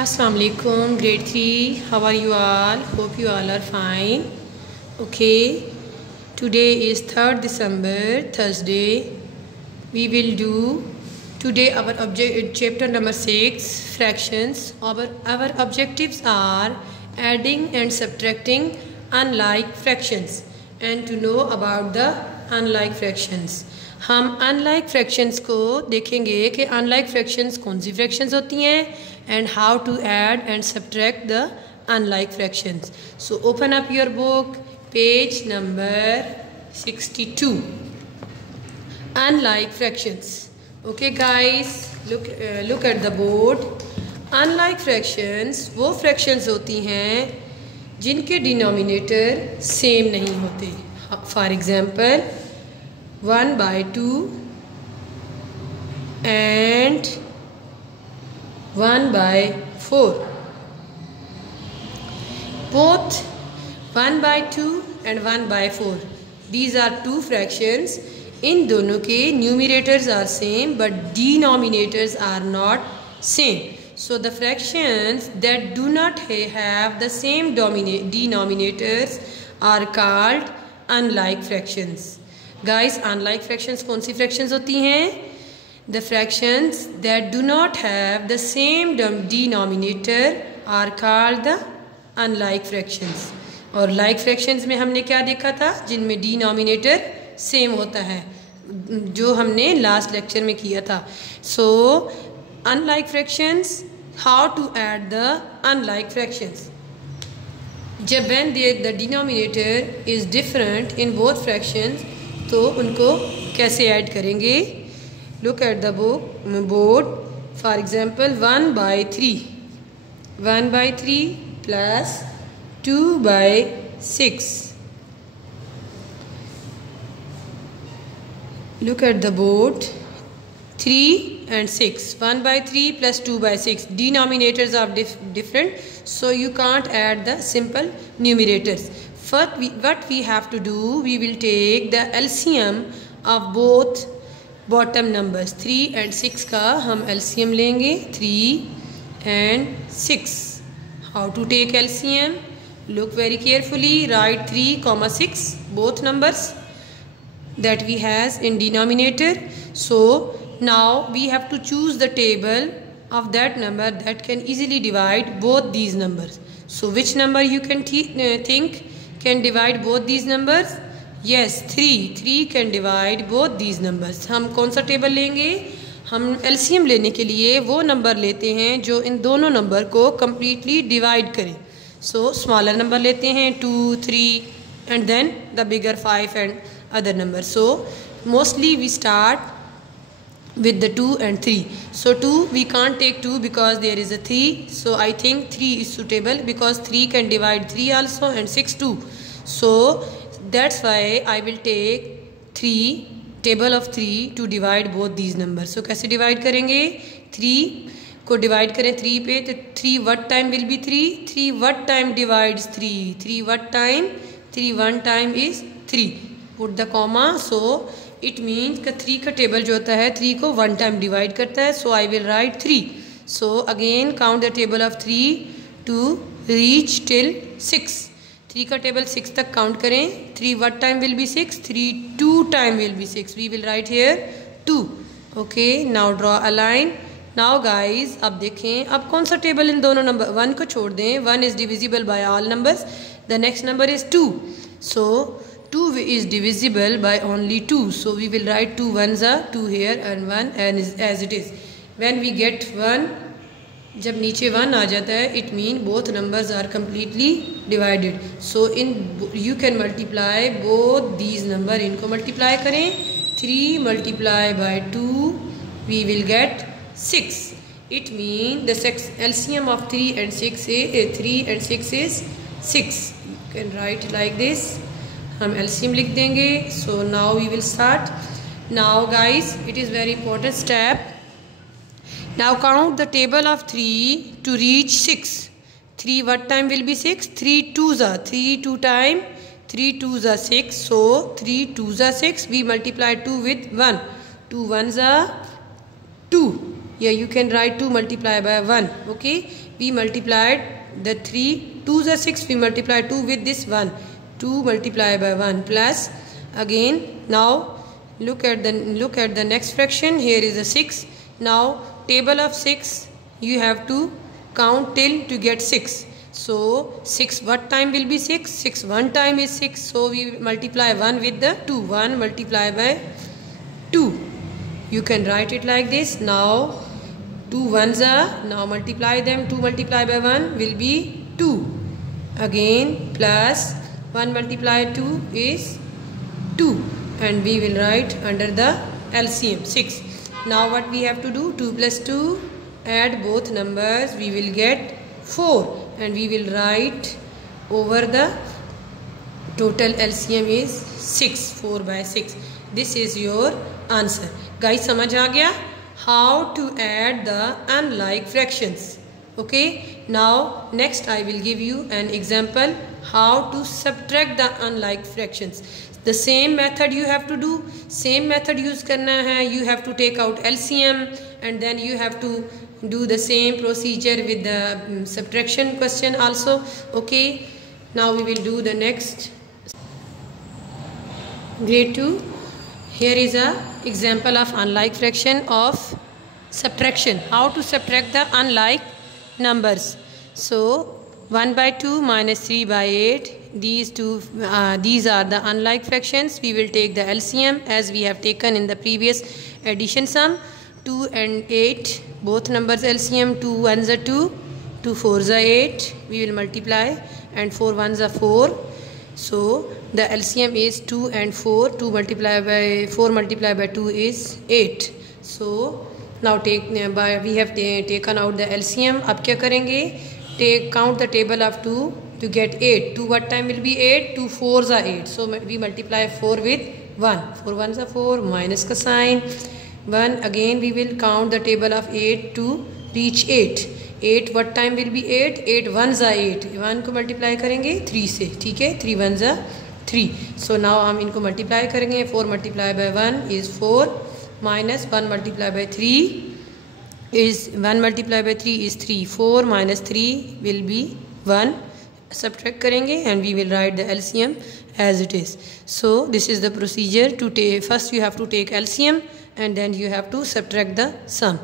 Assalamu alaikum, grade 3. How are you all? Hope you all are fine. Okay, today is 3rd December, Thursday. We will do today our chapter number 6, fractions. Our objectives are adding and subtracting unlike fractions and to know about the unlike fractions. हम unlike fractions को देखेंगे कि unlike fractions कौन सी fractions होती हैं and how to add and subtract the unlike fractions. So open up your book, page number 62. Unlike fractions. Okay guys, look at the board. Unlike fractions वो fractions होती हैं जिनके डिनोमिनेटर सेम नहीं होते. For example 1/2 and 1/4. Both 1/2 and 1/4. These are two fractions. इन दोनों के numerators are same but denominators are not same. So the fractions that do not have the same denominators are called unlike fractions. Guys, unlike fractions कौन सी fractions होती हैं? The fractions that do not have the same denominator are called the unlike fractions. और like fractions में हमने क्या देखा था? जिनमें डिनोमिनेटर सेम होता है, जो हमने लास्ट लेक्चर में किया था. So unlike fractions, how to add the unlike fractions. जब when the denominator is different in both fractions, तो उनको कैसे ऐड करेंगे? Look at the board. For example 1/3. 1/3 plus 2/6. Look at the board. 3 and 6. 1/3 plus 2/6. Denominators are different, so you can't add the simple numerators. What we have to do, we will take the LCM of both bottom numbers. 3 and 6 का हम LCM लेंगे. 3 and 6. How to take LCM? Look very carefully. Write 3, 6 both numbers that we has in denominator. So now we have to choose the table of that number that can easily divide both these numbers. So which number you can think can divide both these numbers? Yes, 3 can divide both these numbers. हम कौन सा table लेंगे? हम LCM लेने के लिए वो number लेते हैं जो इन दोनों नंबर को completely divide करें. So smaller number लेते हैं 2, 3 and then the bigger 5 and other numbers. So mostly we start with the 2 and 3. So 2 we can't take 2 because there is a 3. So I think 3 is suitable because 3 can divide 3 also and 6 too. So that's why I will take 3, table of 3 to divide both these numbers. So कैसे divide करेंगे? 3 को divide करें 3 पे, तो 3 what time will be 3? 3 what time divides 3? 3 what time? 3 1 time is 3. Put the comma. So it means का 3 का table जो होता है 3 को 1 टाइम डिवाइड करता है. So I will write 3. So again count the table of 3 to reach till 6. 3 का table 6 तक काउंट करें. 3 what time will be 6? 3 2 time will be 6. We will write here 2. Okay, now draw a line. Now guys, अब देखें अब कौन सा table इन दोनों number 1 को छोड़ दें. 1 is divisible by all numbers. The next number is 2. So 2 is divisible by only 2. So we will write 2 ones are 2 here and 1 and as it is. When we get 1, जब नीचे 1 आ जाता है, it mean both numbers are completely divided. So you can multiply both these number. इनको multiply करें. 3 multiply by 2 we will get 6. It mean the LCM of 3 and 6 is 6. You can write like this. हम LCM लिख देंगे. So now we will start. Now guys, it is very important step. Now count the table of 3 to reach 6. 3 what time will be 6? 3 2s are 3 2 time. 3 2s are 6. So 3 2s are 6. We multiply 2 with 1. 2 1s are 2. Yeah, you can write 2 multiplied by 1. Okay, we multiplied the 3, 2s are 6, we multiply 2 with this 1. 2 multiplied by 1 plus, again, now look at the next fraction. Here is a 6. Now table of 6, you have to count till to get 6. So 6 what time will be 6? 6 one time is 6. So we multiply 1 with the 2. 1 multiplied by 2. You can write it like this. Now 2 ones are, now multiply them. 2 multiplied by 1 will be 2. Again plus 1 multiplied 2 is 2. And we will write under the LCM 6. Now what we have to do? 2 plus 2, add both numbers, we will get 4. And we will write over the total LCM is 6. 4 by 6. This is your answer. Guys, समझ आ गया? How to add the unlike fractions. Okay. Now next I will give you an example how to subtract the unlike fractions. The same method you have to do. Same method use करना है. You have to take out LCM and then you have to do the same procedure with the subtraction question also. Okay. Now we will do the next. Grade 2. Here is a example of unlike fraction of subtraction. How to subtract the unlike numbers. So 1 by 2 minus 3 by 8. These are the unlike fractions. We will take the LCM as we have taken in the previous addition sum. 2 and 8, both numbers LCM. 2 ones are 2, 2 fours are 8. We will multiply and 4 ones are 4. So the LCM is 2 and 4. 2 multiplied by 4 multiplied by 2 is 8. So now we have taken out the LCM. अब क्या करेंगे? Count the table of 2 to get 8. 2 what time will be 8? 2 fours are 8. So we multiply 4 with 1. 4 ones are 4. Minus का sign. 1. Again we will count the table of 8 to reach 8. 8 what time will be 8? 8 ones are 8. 1 को multiply करेंगे 3 से. ठीक है? 3 ones are 3. So now हम इनको multiply करेंगे. 4 multiplied by 1 is 4. Minus 1 multiplied by 3 is 1 multiplied by 3 is 3. 4 minus 3 will be 1. Subtract करेंगे and we will write the LCM as it is. So this is the procedure to take. First you have to take LCM and then you have to subtract the sum.